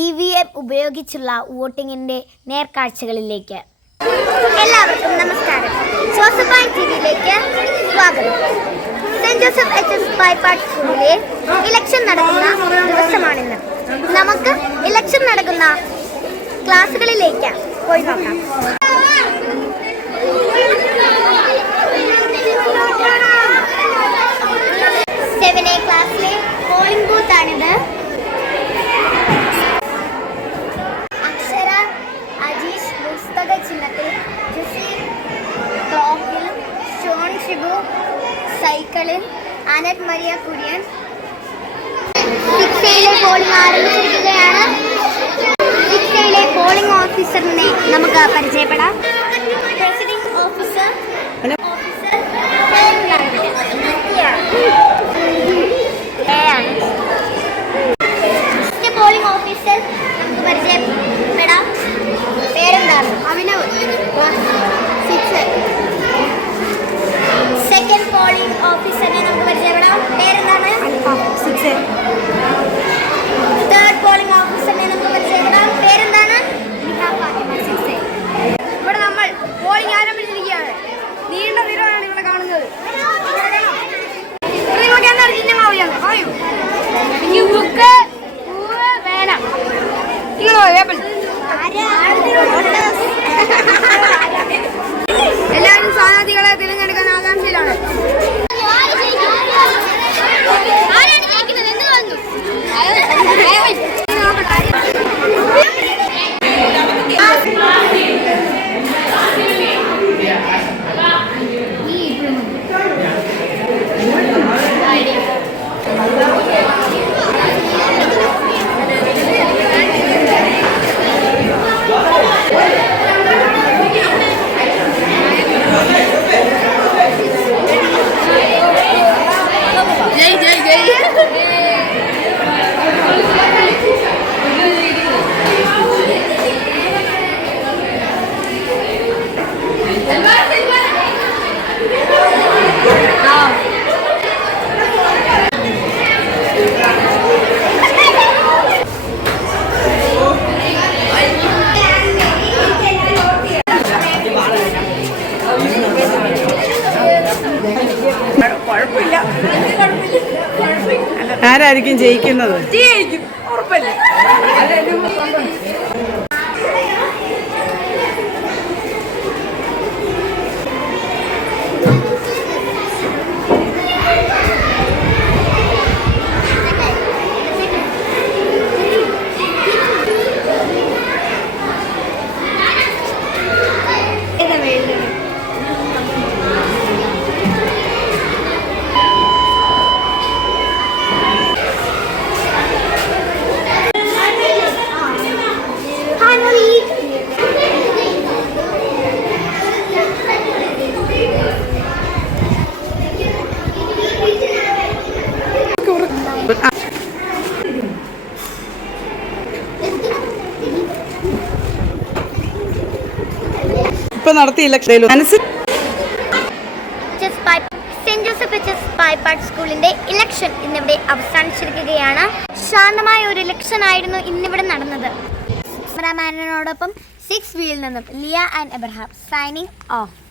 EVM ഉപയോഗിച്ചുള്ള വോട്ടിങ്ങിന്റെ നേർക്കാഴ്ചകളിലേക്ക് എല്ലാവർക്കും നമസ്കാരം. ജോസഫ് ടിവിയിലേക്ക് സ്വാഗതം. സെന്റ് ജോസഫ് HS പായ്പാട് സ്കൂളിലെ ഇലക്ഷൻ നടക്കുന്ന ദിവസമാണിന്ന്. നമുക്ക് ഇലക്ഷൻ നടക്കുന്ന ക്ലാസ്സുകളിലേക്ക് പോയി നോക്കാം. 7A ക്ലാസ്സിലെ പോളിംഗ് ബൂത്ത് ആണിത്. അക്ഷര, അജീഷ് പുസ്തക ചിഹ്നത്തിൽ, ജസീർ ക്ലോക്കിൽ, ഷോൺ ഷിബു സൈക്കിളിൽ, അനറ്റ് മരിയ കുര്യൻ. 6Aയിലെ പോളിംഗ് ആരംഭിച്ചിരിക്കുകയാണ്. 6Aയിലെ പോളിംഗ് ഓഫീസറിനെ നമുക്ക് പരിചയപ്പെടാം. പ്രെസിഡിംഗ് ഓഫീസർ പോളിംഗ് ഓഫീസർ നമുക്ക് പരിചയപ്പെടാം. പേരെന്താണ്? അഭിനവ്. സെക്കൻഡ് പോളിംഗ് ഓഫീസറിനെ നമുക്ക് പരിചയപ്പെടാം. പേരെന്താണ്? തേർഡ് പോളിംഗ് ഓഫീസറിനെ നമുക്ക് പരിചയപ്പെടാം. പേരെന്താണ്? ഇവിടെ നമ്മൾ പോളിംഗ് ആരംഭിച്ചിരിക്കുകയാണ്. നീണ്ട നിരയാണ് ഇവിടെ കാണുന്നത്. നിങ്ങൾക്ക് എന്താണ് ചിഹ്നം അറിയാം? പറയൂ. ബുക്ക് വേണം. എല്ലാവരും സ്ഥാനാർത്ഥികളെ തിരഞ്ഞെടുക്കാൻ ആകാംക്ഷയിലാണ്. ആരായിരിക്കും ജയിക്കുന്നത്? ഉറപ്പല്ലേ? ഇപ്പൊ നടത്തിയ election saint Joseph HS Paippad സ്കൂളിന്റെ ഇലക്ഷൻ ഇന്നിവിടെ അവസാനിച്ചിരിക്കുകയാണ്. ശാന്തമായ ഒരു ഇലക്ഷൻ ആയിരുന്നു ഇന്നിവിടെ നടന്നത്. ക്യാമറാമാനോടൊപ്പം 6Bയിൽ നിന്നും Liya and Abraham signing of.